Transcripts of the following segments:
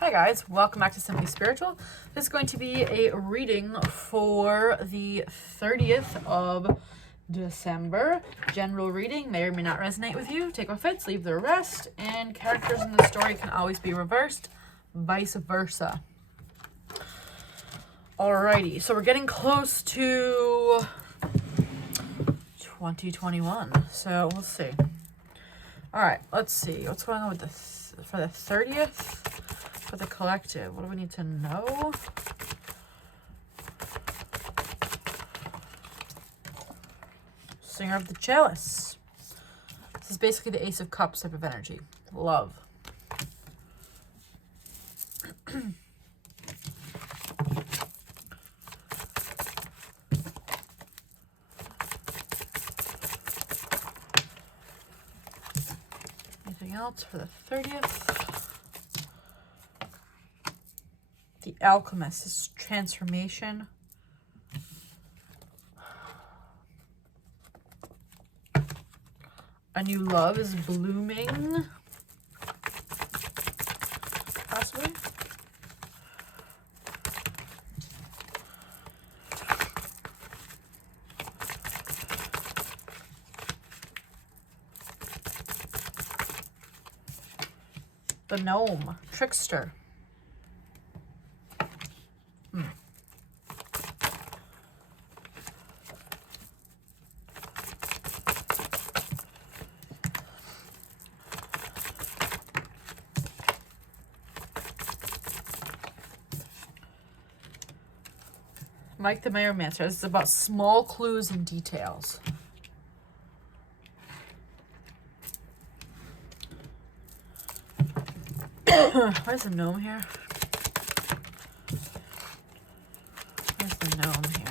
Hi guys, welcome back to Simply Spiritual. This is going to be a reading for the 30th of December. General reading may or may not resonate with you. Take off fits, leave the rest, and characters in the story can always be reversed, vice versa. Alrighty, so we're getting close to 2021, so let's see. Alright, let's see. What's going on with for the 30th? For the collective, what do we need to know? Singer of the Chalice. This is basically the Ace of Cups type of energy. Love. Anything else for the 30th? The Alchemist is transformation. A new love is blooming. Possibly. The Gnome, trickster. Mike the Mayormancer. This is about small clues and details. Where's the gnome here? Where's the gnome here?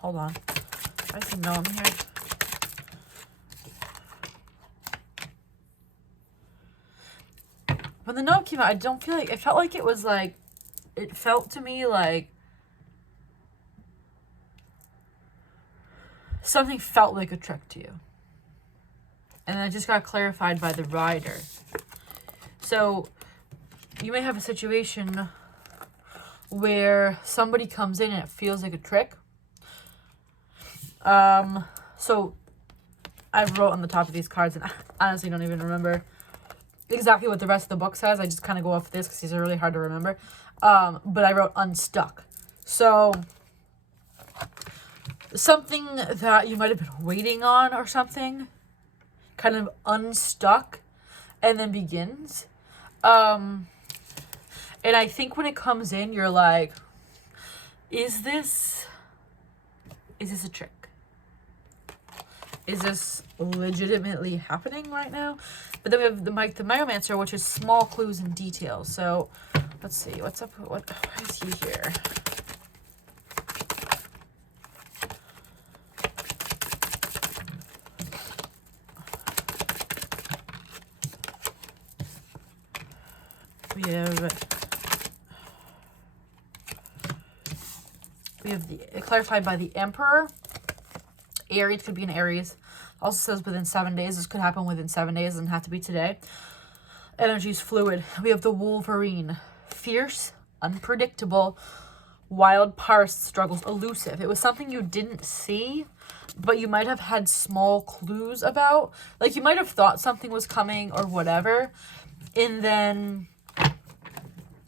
Hold on. Where's the gnome here? When the gnome came out, I don't feel like, it felt like it was like, it felt to me like something felt like a trick to you. And then it just got clarified by the rider. So you may have a situation where somebody comes in and it feels like a trick. So I wrote on the top of these cards, and I honestly don't even remember exactly what the rest of the book says. I just kind of go off this because these are really hard to remember. But I wrote unstuck. So something that you might have been waiting on or something kind of unstuck and then begins. And I think when it comes in, you're like, is this a trick? Is this legitimately happening right now? But then we have the Mike the Mayormancer, which is small clues and details. So let's see, what's up? Why is he here? We have the clarified by the Emperor. Aries could be an Aries. Also says within 7 days. This could happen within 7 days. It doesn't have to be today. Energy's fluid. We have the Wolverine. Fierce, unpredictable, wild parse, struggles, elusive. It was something you didn't see, but you might have had small clues about. Like, you might have thought something was coming or whatever, and then,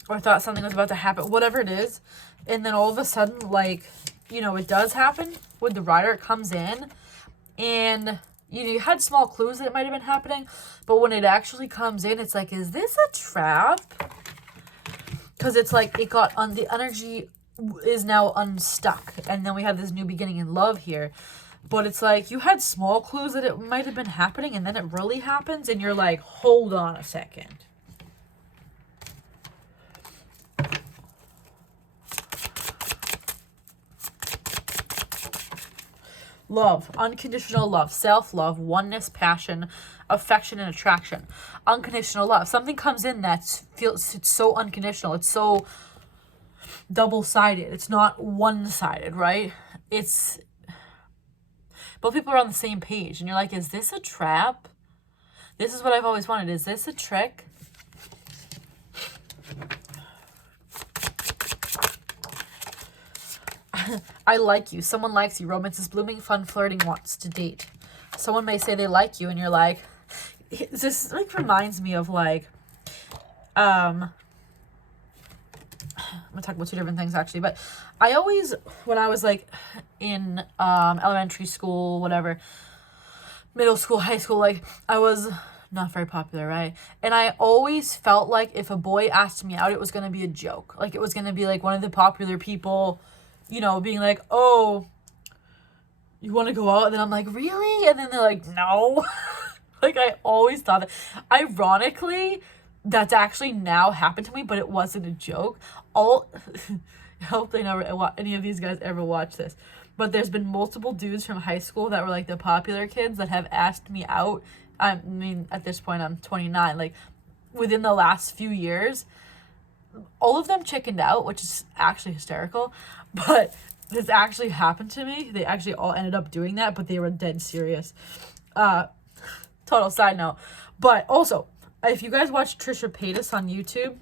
or thought something was about to happen, whatever it is, and then all of a sudden, like, you know, it does happen with the rider. It comes in, and you had small clues that it might have been happening, but when it actually comes in, it's like, is this a trap? Because it's like it got on, the energy is now unstuck, and then we have this new beginning in love here. But it's like you had small clues that it might have been happening, and then it really happens, and you're like, hold on a second. Love, unconditional love, self-love, oneness, passion, affection and attraction. Unconditional love. Something comes in that feels, it's so unconditional. It's so double-sided. It's not one-sided, right? It's both people are on the same page, and you're like, is this a trap? This is what I've always wanted. Is this a trick? I like you. Someone likes you. Romance is blooming. Fun flirting. Wants to date. Someone may say they like you, and you're like, this like reminds me of like, I'm gonna talk about two different things actually, but I always, when I was like in elementary school, whatever, middle school, high school, like I was not very popular, right? And I always felt like if a boy asked me out, it was gonna be a joke. Like it was gonna be like one of the popular people, you know, being like, oh, you want to go out? And then I'm like, really? And then they're like, no. Like I always thought that. Ironically, that's actually now happened to me, but it wasn't a joke. I hope they never, any of these guys ever watch this. But there's been multiple dudes from high school that were like the popular kids that have asked me out. I mean, at this point, I'm 29. Like, within the last few years, all of them chickened out, which is actually hysterical. But this actually happened to me. They actually all ended up doing that, but they were dead serious. Total side note. But also, if you guys watch Trisha Paytas on YouTube,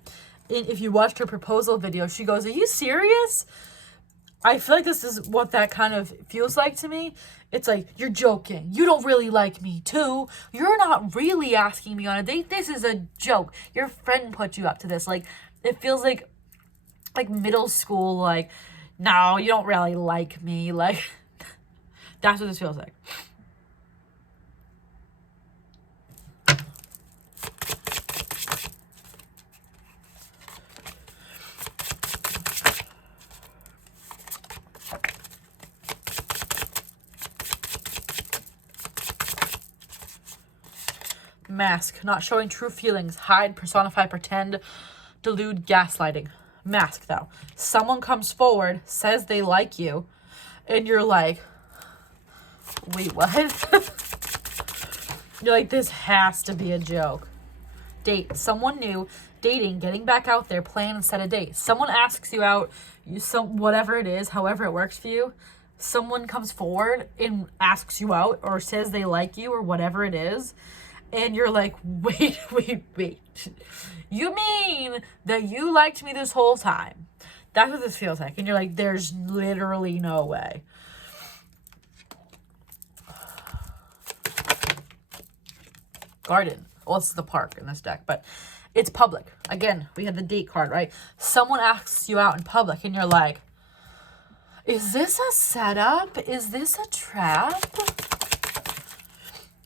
if you watched her proposal video, she goes, are you serious? I feel like this is what that kind of feels like to me. It's like, you're joking. You don't really like me too. You're not really asking me on a date. This is a joke. Your friend put you up to this. Like, it feels like middle school, like, no, you don't really like me. Like, that's what this feels like. Mask, not showing true feelings, hide, personify, pretend, delude, gaslighting. Mask, though. Someone comes forward, says they like you, and you're like, wait, what? You're like, this has to be a joke. Date, someone new, dating, getting back out there, plan and set a date. Someone asks you out, whatever it is, however it works for you. Someone comes forward and asks you out or says they like you or whatever it is. And you're like, wait. You mean that you liked me this whole time? That's what this feels like. And you're like, there's literally no way. Garden. Well, this is the park in this deck, but it's public. Again, we had the date card, right? Someone asks you out in public and you're like, is this a setup? Is this a trap?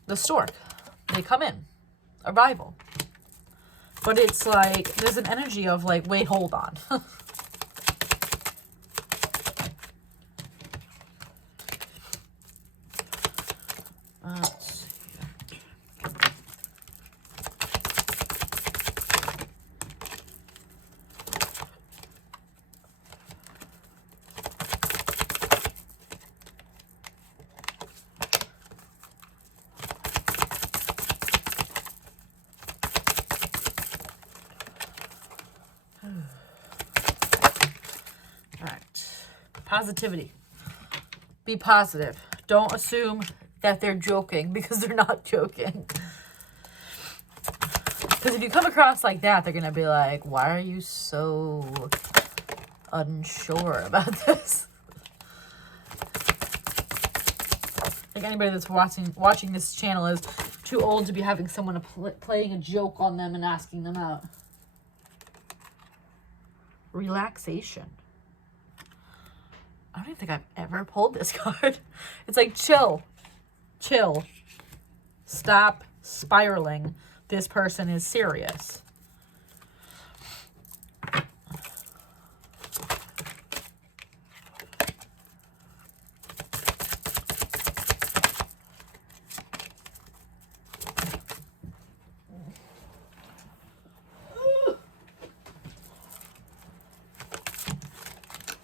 The stork. They come in. Arrival. But it's like, there's an energy of like, wait, hold on. Let's see. Positivity. Be positive. Don't assume that they're joking because they're not joking. Because if you come across like that, they're going to be like, why are you so unsure about this? I think anybody that's watching this channel is too old to be having someone playing a joke on them and asking them out. Relaxation. I don't even think I've ever pulled this card. It's like, chill. Stop spiraling. This person is serious.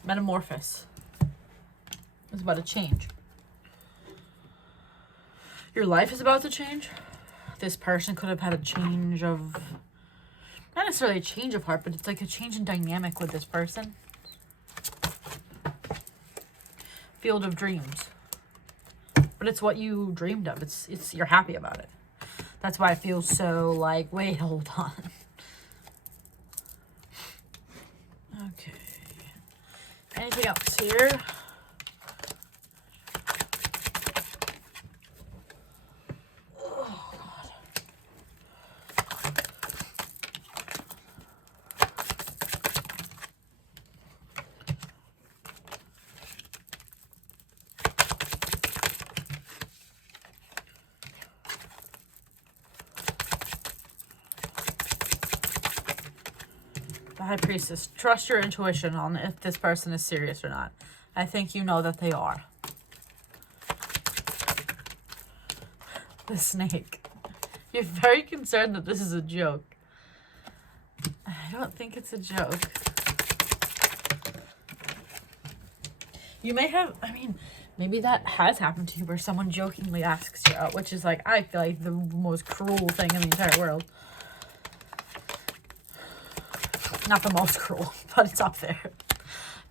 Metamorphosis. Is about to change. Your life is about to change. this person could have had a change of, not necessarily a change of heart, but it's like a change in dynamic with this person. Field of dreams. But it's what you dreamed of. It's you're happy about it. That's why I feel so like, wait, hold on. Okay. Anything else here? High Priestess, trust your intuition on if this person is serious or not. I think you know that they are. The Snake. You're very concerned that this is a joke. I don't think it's a joke. You may have, I mean, maybe that has happened to you where someone jokingly asks you out, which is like, I feel like the most cruel thing in the entire world. Not the most cruel, but it's up there.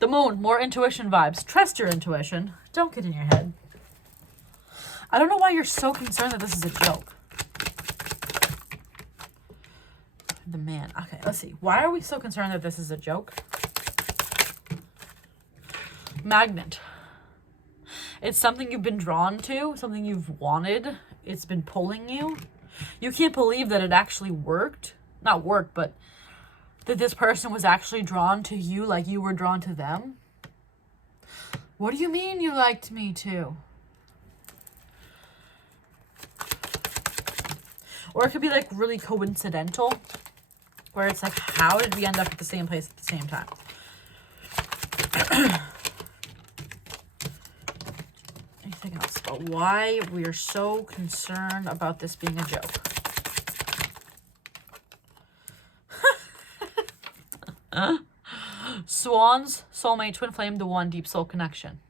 The Moon, more intuition vibes. Trust your intuition. Don't get in your head. I don't know why you're so concerned that this is a joke. The Man. Okay, let's see. Why are we so concerned that this is a joke? Magnet. It's something you've been drawn to, something you've wanted. It's been pulling you. You can't believe that it actually worked. Not worked, but that this person was actually drawn to you like you were drawn to them? What do you mean you liked me too? Or it could be like really coincidental, where it's like, how did we end up at the same place at the same time? Anything else about why we are so concerned about this being a joke? Swans, soulmate, twin flame, the one, deep soul connection.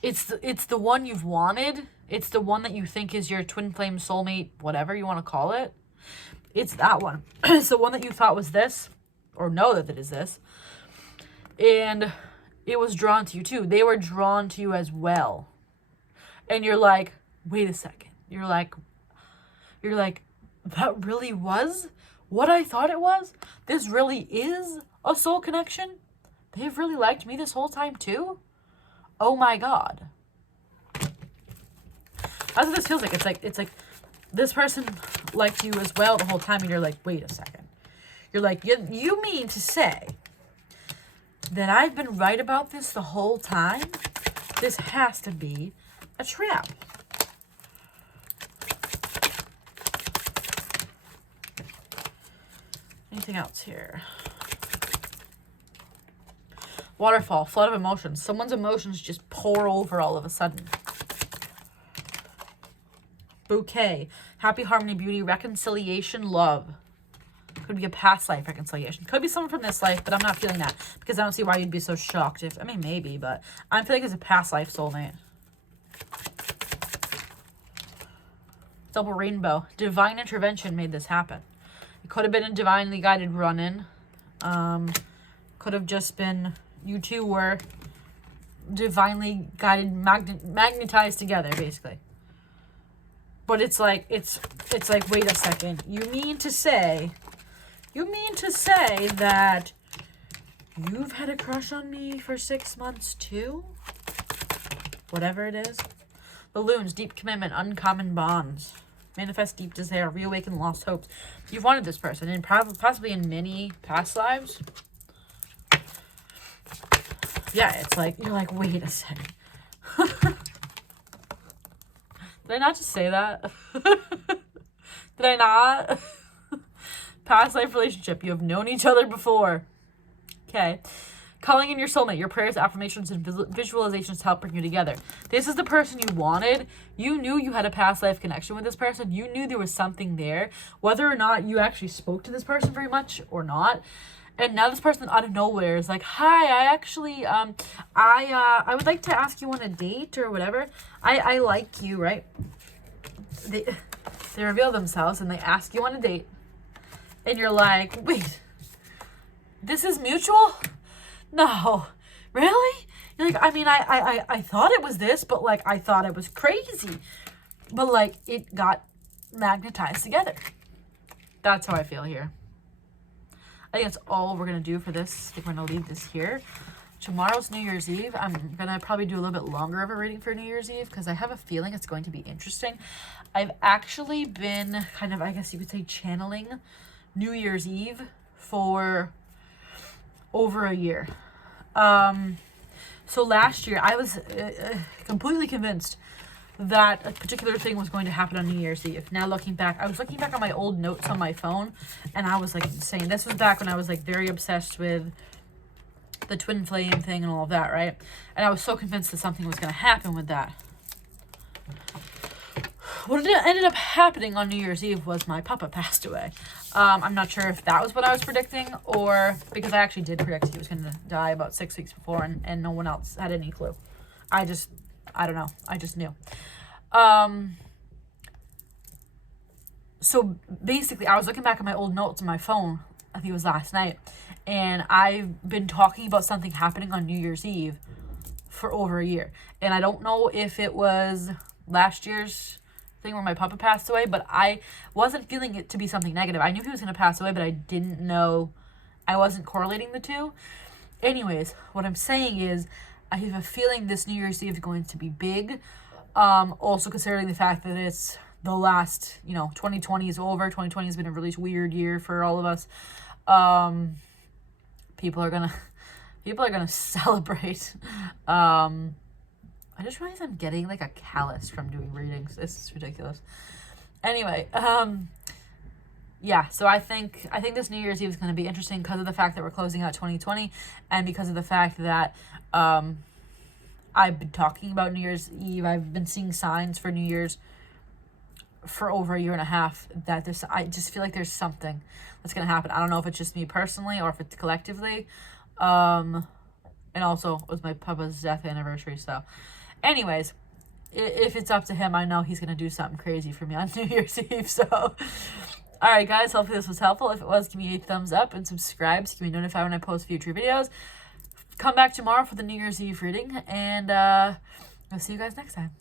It's the one you've wanted. It's the one that you think is your twin flame, soulmate, whatever you want to call it. It's that one. It's the one that you thought was this, or know that it is this. And it was drawn to you too. They were drawn to you as well. And you're like, wait a second. You're like, that really was what I thought it was? This really is a soul connection? They've really liked me this whole time too? Oh my God. That's what this feels like. It's like this person liked you as well the whole time, and you're like, wait a second. You're like, you mean to say that I've been right about this the whole time? This has to be a trap. Anything else here? Waterfall, flood of emotions. Someone's emotions just pour over all of a sudden. Bouquet, happy, harmony, beauty, reconciliation, love. Could be a past life reconciliation. Could be someone from this life, but I'm not feeling that because I don't see why you'd be so shocked if, I mean, maybe, but I'm feeling it's a past life soulmate. Double rainbow, divine intervention made this happen. It could have been a divinely guided run-in. Could have just been you two were divinely guided, magnetized together, basically. But it's like, it's like, wait a second. You mean to say that you've had a crush on me for 6 months too? Whatever it is. Balloons, deep commitment, uncommon bonds. Manifest deep desire, reawaken lost hopes. You've wanted this person, and possibly in many past lives. Yeah, it's like, you're like, wait a second. Did I not just say that? Did I not? Past life relationship. You have known each other before. Okay. Calling in your soulmate. Your prayers, affirmations, and visualizations to help bring you together. This is the person you wanted. You knew you had a past life connection with this person. You knew there was something there. Whether or not you actually spoke to this person very much or not. And now this person out of nowhere is like, hi, I actually, I would like to ask you on a date or whatever. I like you, right? They reveal themselves and they ask you on a date. And you're like, wait, this is mutual? No, really? You're like, I mean, I thought it was this, but like, I thought it was crazy. But like, it got magnetized together. That's how I feel here. I think that's all we're going to do for this. I think we're going to leave this here. Tomorrow's New Year's Eve. I'm going to probably do a little bit longer of a reading for New Year's Eve because I have a feeling it's going to be interesting. I've actually been kind of, I guess you could say, channeling New Year's Eve for over a year. So last year, I was completely convinced that a particular thing was going to happen on New Year's Eve. Now looking back, I was looking back on my old notes on my phone, and I was like insane. This was back when I was like very obsessed with the Twinflame thing and all of that, right? And I was so convinced that something was going to happen with that. What ended up happening on New Year's Eve was my papa passed away. I'm not sure if that was what I was predicting, or because I actually did predict he was going to die about 6 weeks before, and no one else had any clue. I don't know. I just knew. So basically, I was looking back at my old notes on my phone, I think it was last night, and I've been talking about something happening on New Year's Eve for over a year. And I don't know if it was last year's thing where my papa passed away, but I wasn't feeling it to be something negative. I knew he was going to pass away, but I didn't know, I wasn't correlating the two. Anyways, what I'm saying is, I have a feeling this New Year's Eve is going to be big. Also considering the fact that it's the last, 2020 is over. 2020 has been a really weird year for all of us. People are gonna celebrate. I just realized I'm getting like a callus from doing readings. This is ridiculous. Anyway, yeah, so I think this New Year's Eve is going to be interesting because of the fact that we're closing out 2020 and because of the fact that I've been talking about New Year's Eve. I've been seeing signs for New Year's for over a year and a half that I just feel like there's something that's going to happen. I don't know if it's just me personally or if it's collectively. And also it was my papa's death anniversary. So anyways, if it's up to him, I know he's going to do something crazy for me on New Year's Eve. So, all right, guys, hopefully this was helpful. If it was, give me a thumbs up and subscribe so you can be notified when I post future videos. Come back tomorrow for the New Year's Eve reading, and I'll see you guys next time.